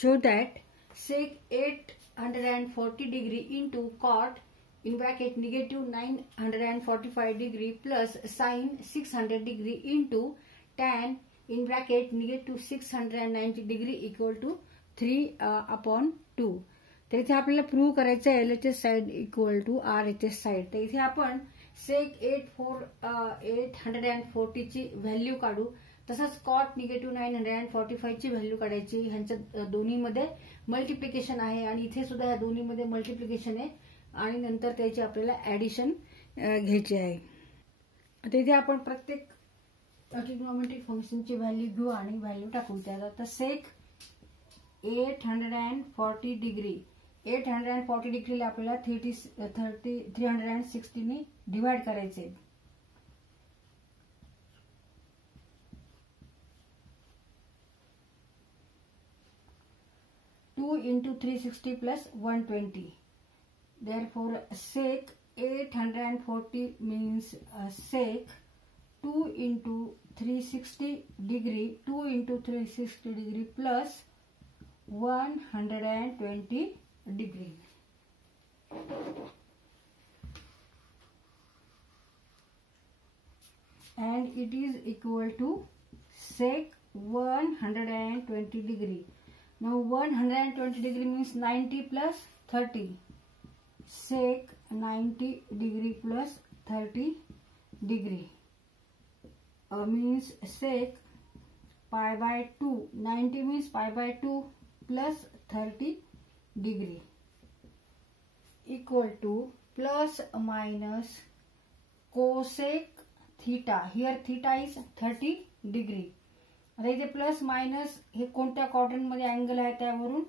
show that sec 840 degree into cot in bracket negative 945 degree plus sin 600 degree into tan in bracket negative 690 degree equal to 3/2. तर इथे आपल्याला prove करायचं आहे LHS side equal to RHS side. तर इथे आपण सेक 840 ची value काढू. तसंच कॉट निगेटिव्ह 945 ची व्हॅल्यू काढायची. ह्यांच्या दोन्हीमध्ये मल्टिप्लिकेशन आहे आणि इथे सुद्धा ह्या दोन्हीमध्ये मल्टिप्लिकेशन आहे आणि नंतर त्याची आपल्याला ऍडिशन घ्यायची आहे. आता इथे आपण प्रत्येक ट्रिग्नोमेट्रिक फंक्शनची व्हॅल्यू घेऊ आणि व्हॅल्यू टाकू. त्यात आता सेक 840 डिग्री 840 डिग्रीला आपल्याला 360 ने डिवाइड करायचे. Two into 360 plus 120. Therefore, sec 840 means sec 2 into 360 degree 2 into 360 degree plus 120 degree. And it is equal to sec 120 degree. Now 120 degree means 90 plus 30. Sec 90 degree plus 30 degree means sec pi by 2. 90 means pi by 2 plus 30 degree equal to plus minus cosec theta. Here theta is 30 degree. आता इथे plus minus हे कोणत्या quadrant मध्ये angle आहे त्यावरून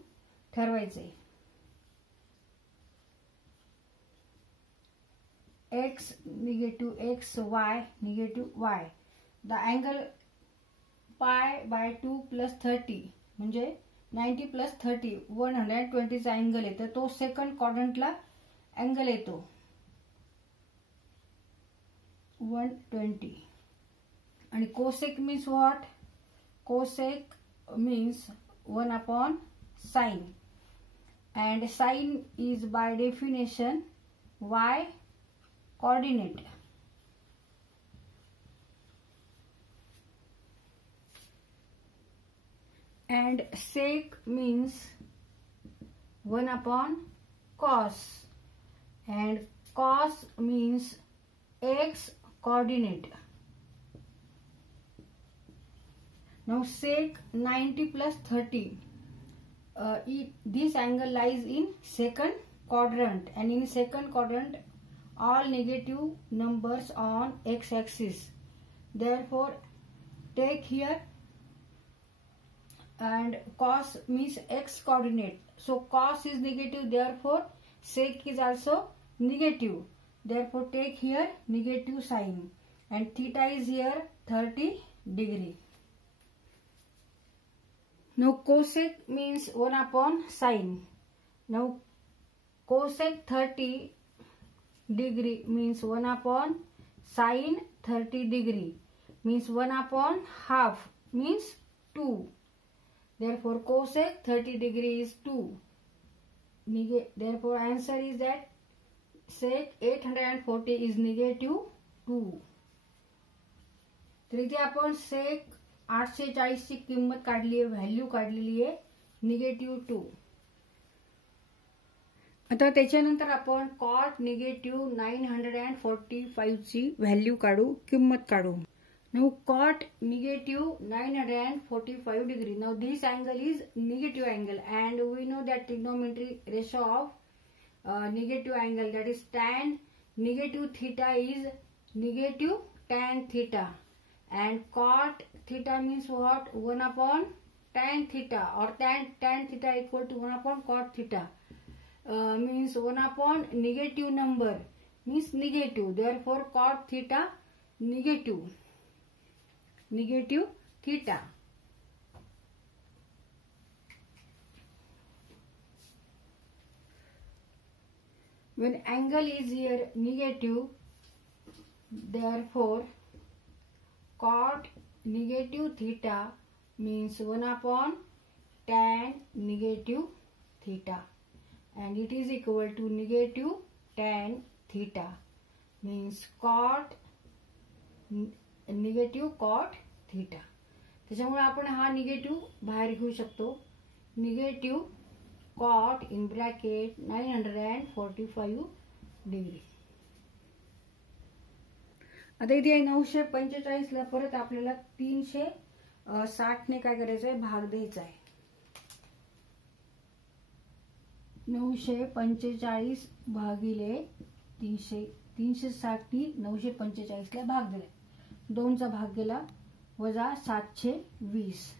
ठरवायचे. x negative x, y negative y. The angle pi by 2 plus 30 म्हणजे 90 plus 30 120 चा अँगल आहे. तर तो सेकंड क्वाड्रंटला अँगल येतो 120. आणि cosec means what? Cosec means 1 sin. And sin is by definition y coordinate. And sec means 1 cos. And cos means x coordinate. Now sec 90 plus 30. This angle lies in second quadrant, and in second quadrant all negative numbers on x-axis. Therefore, take here, and cos means x coordinate. So cos is negative. Therefore, sec is also negative. Therefore, take here negative sign, and theta is here 30 degree. Now cosec means 1 sin. Now cosec 30 degree means 1 sin 30 degree means 1 half means 2. Therefore cosec 30 degree is 2. Therefore answer is that sec 840 is negative 2. तर इथे आपण सेक 840 ची किंमत काढली आहे, value काढलेली आहे negative 2. आता त्याच्यानंतर आपण कॉट निगेटिव्ह 945 ची व्हॅल्यू काढू, किंमत काढू. Now cot negative 945 degree. Now this angle is negative angle, and we know that trigonometry ratio of negative angle, that is tan negative theta is negative tan theta, and cot theta means what? 1 tan theta, or tan theta equal to 1 cot theta. Means 1 negative number means negative. Therefore cot theta negative theta. When angle is here negative, therefore cot negative theta means 1 tan negative theta and it is equal to negative tan theta means negative cot theta. त्याच्यामुळे आपण हा negative बाहेर घेऊ शकतो. Negative cot in bracket 945 degree. आता इथे 945 ला परत आपल्याला 360 ने काय करायचं आहे, भाग द्यायचा आहे. 945 भागिले 360 नी 945 ला भाग दिला. 2 चा भाग गेला वजा 720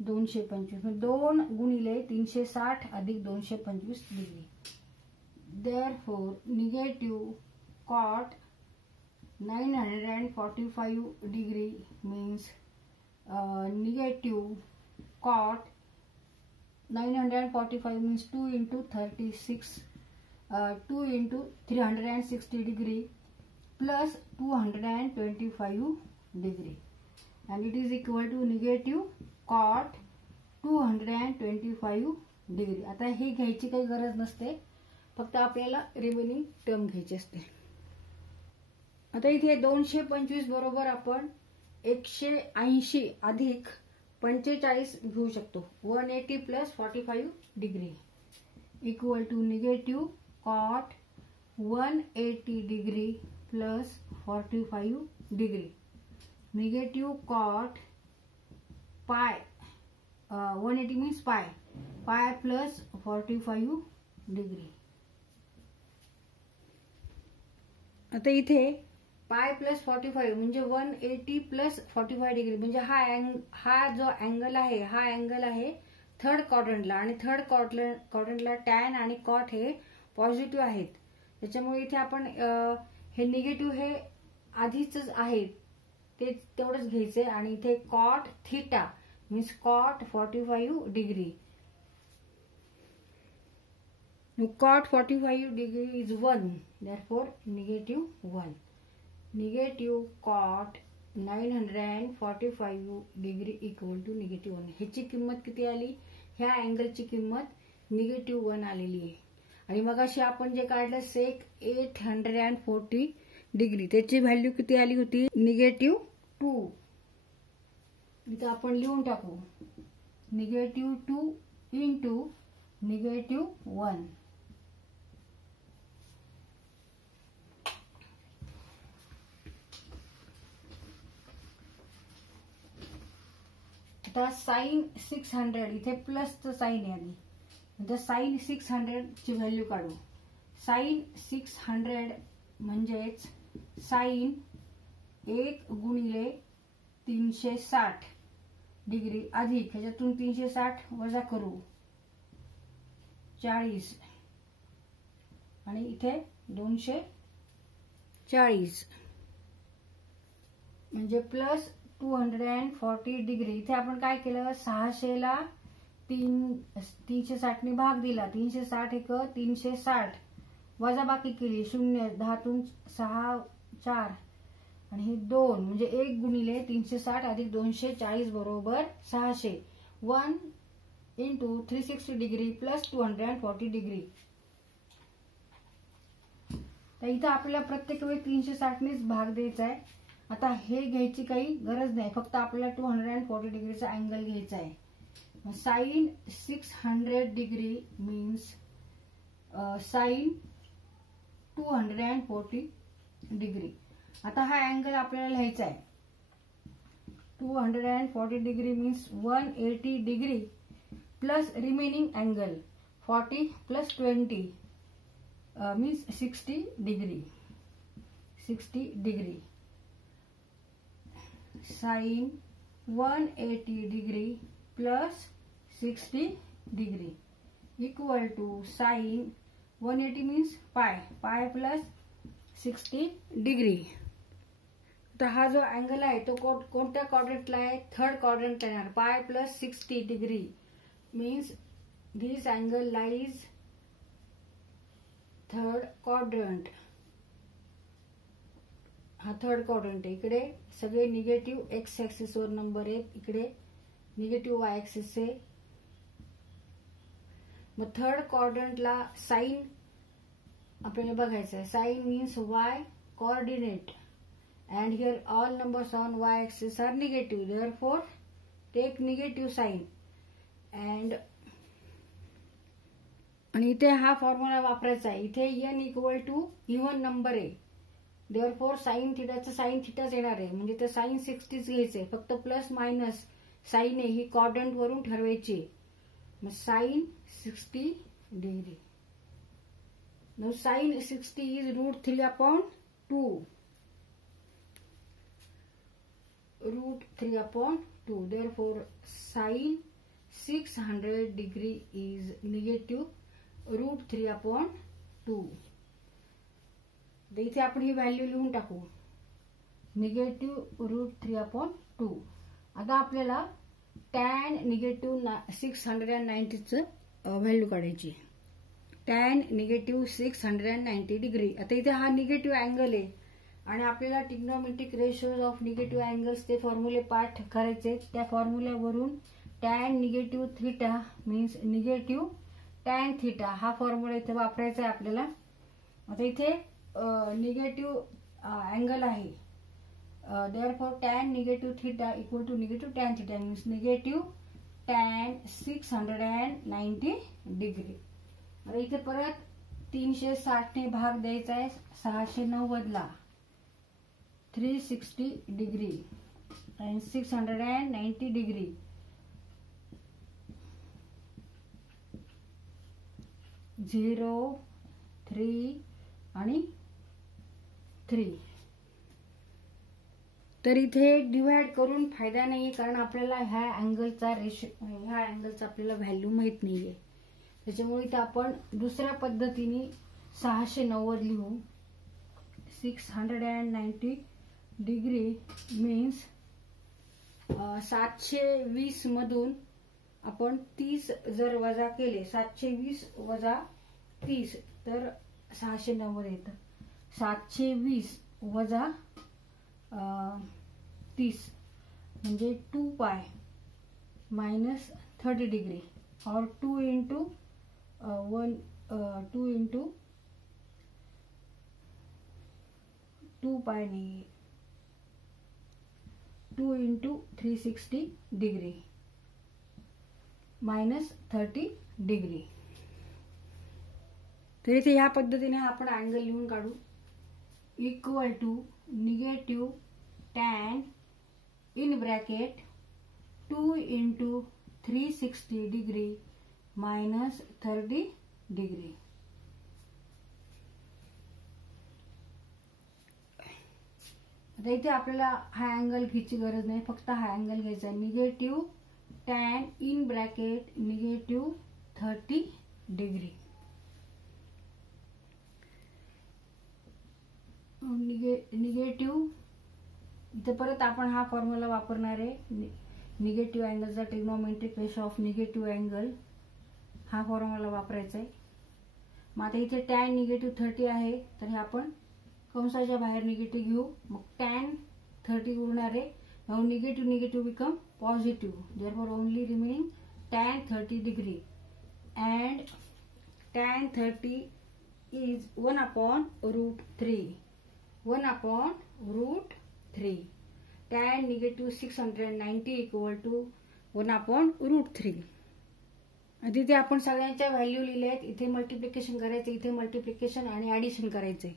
225 2 गुणिले 360 अधिक 225 degree. Therefore negative cot 945 degree means negative cot 945 means 2 into 36 2 into 360 degree plus 225 degree and it is equal to negative cot 225 degree. आता हे घ्यायची काही गरज नसते, फक्त आपल्याला रिमेनिंग टर्म घ्यायची असते. आता इथे 225 बरोबर आपण 180 अधिक 45 घेऊ शकतो. 180 plus 45 degree equal to negative cot 180 degree plus 45 degree. Negative cot pi 180 means pi plus 45 degree. आता इथे पाय प्लस 45 म्हणजे 180 प्लस 45 डिग्री म्हणजे हा जो अँगल आहे थर्ड क्वाड्रंटला आणि थर्ड क्वाड्रंटला टॅन आणि कॉट हे पॉझिटिव्ह आहेत. त्याच्यामुळे इथे आपण हे निगेटिव्ह हे आधीच आहे ते तेवढंच घ्यायचे आणि इथे cot theta means cot 45 degree. Cot 45 degree is 1, therefore negative 1. Negative cot 945 degree equal to negative 1. ह्याची किंमत किती आली, ह्या अँगलची किंमत negative 1 आलेली आहे. आणि मग अशी आपण जे काढलं सेक 840 डिग्री त्याची व्हॅल्यू किती आली होती, negative 2. इथं आपण लिहून टाकू negative 2 into negative 1. आता साइन 600 इथे प्लसचं साइन आहे आधी, आता साइन 600 ची व्हॅल्यू काढू. साइन 600 म्हणजेच साइन 1 गुणिले 360 डिग्री अधिक ह्याच्यातून 360 वजा करू 40 आणि इथे 240 म्हणजे प्लस 240 डिग्री. इथे आपण काय केलं, 600 ला 360 ने भाग दिला. 360 एक 360 वजा बाकी केली 0 10 6 4 आणि हे 2 म्हणजे 1 गुणिले 360 अधिक 240 बरोबर 600. 1 into 360 डिग्री प्लस 240 डिग्री. तर इथं आपल्याला प्रत्येक वेळी 360 नेच भाग द्यायचा आहे. आता हे घ्यायची काही गरज नाही, फक्त आपल्याला 240 डिग्रीचा अँगल घ्यायचा आहे. Sine 600 degree means sine 240 degree. आता हा अँगल आपल्याला लिहायचा आहे. 240 degree means 180 degree plus remaining angle 40 plus 20 means 60 degree. 60 degree sine 180 degree plus 60 degree equal to sine 180 means pi plus 60 degree. तर हा जो अँगल आहे तो कोणत्या क्वाड्रंटला आहे, थर्ड क्वाड्रंट येणार. पाय प्लस 60 डिग्री मीन्स दिस अँगल लाईज थर्ड क्वाड्रंट. हा थर्ड क्वाड्रंट आहे. इकडे सगळे निगेटिव्ह एक्स ऍक्सिस वर नंबर आहेत, इकडे निगेटिव्ह वाय ऍक्सिस आहे. मग थर्ड क्वाड्रंटला साइन आपल्याला बघायचं आहे. Sine means Y coordinate and here all numbers on y axis are negative, therefore take negative sign. and आणि इथे हा फॉर्म्युला वापरायचा आहे. इथे n equal to even number आहे, देअरफॉर साइन थिटाचं साइन थिटाच येणार आहे, म्हणजे ते साइन 60 घ्यायचंय. फक्त प्लस मायनस साइन आहे ही क्वाड्रंट वरून ठरवायची. मग sine 60 degree. now sine 60 is √3/2. √3/2. Therefore, sin 600 degree is negative √3/2. इथे आपण ही व्हॅल्यू लिहून टाकू, निगेटिव्ह √3/2. आता आपल्याला tan निगेटिव्ह 690चं व्हॅल्यू काढायची. tan negative 690 degree. आता इथे हा निगेटिव्ह अँगल आहे आणि आपल्याला trigonometric ratios of negative angles ते फॉर्म्युले पाठ करायचे. त्या फॉर्म्युल्यावरून tan negative theta means negative tan theta हा फॉर्म्युला इथे वापरायचा आहे आपल्याला. आता इथे निगेटिव्ह अँगल आहे, therefore tan negative theta equal to negative tan theta means negative tan 690 degree. आता इथे परत 360 ने भाग द्यायचा आहे 690ला. 360 डिग्री and 690 डिग्री. 0, 3 आणि 3. तर इथे डिवाइड करून फायदा नाही, कारण आपल्याला ह्या अँगलचा आपल्याला व्हॅल्यू माहित नाहीये. त्याच्यामुळे इथे आपण दुसऱ्या पद्धतीने 690 लिहू. 690 डिग्री मीन्स 720 मधून आपण 30 जर वजा केले, 720 वजा 30 तर 690 येतं. 720 वजा 30 म्हणजे 2π मायनस 30 डिग्री और 2 इंटू 2π नहीं, 2 इंटू 360 डिग्री मायनस 30 डिग्री. तर इथे ह्या पद्धतीने आपण अँगल लिहून काढू. Equal to negative tan in bracket 2 into 360 degree minus 30 degree. आता इथे आपल्याला हा अँगल घ्यायची गरज नाही, फक्त हा अँगल घ्यायचा. Negative tan in bracket negative 30 degree. Negative इथे परत आपण हा फॉर्म्युला वापरणार आहे. निगेटिव्ह अँगलचा trigonometric ratio of negative angle हा फॉर्म्युला वापरायचा आहे. मग आता इथे tan निगेटिव्ह 30 आहे, तर हे आपण कंसाच्या बाहेर निगेटिव्ह घेऊ. मग tan 30 उरणार आहे. Now negative become positive, therefore only remaining tan 30 degree and tan 30 is 1/√3. 1/√3. tan negative 690 equal to 1/√3. तिथे आपण सगळ्यांच्या व्हॅल्यू लिहिल्या आहेत. इथे मल्टिप्लिकेशन करायचं, इथे मल्टिप्लिकेशन आणि ऍडिशन करायचंय.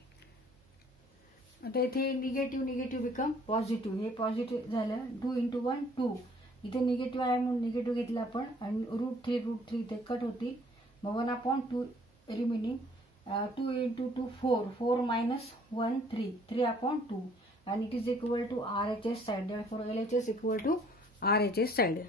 आता इथे निगेटिव्ह बिकम पॉझिटिव्ह. हे पॉझिटिव्ह झालं. 2 इंटू 1 2. इथे निगेटिव्ह आहे म्हणून निगेटिव्ह घेतलं आपण आणि √3 इथे कट होती. मग 1/2 remaining. 2 into 2 4. 4 minus 1 3. 3/2 and it is equal to RHS side. Therefore LHS equal to RHS side.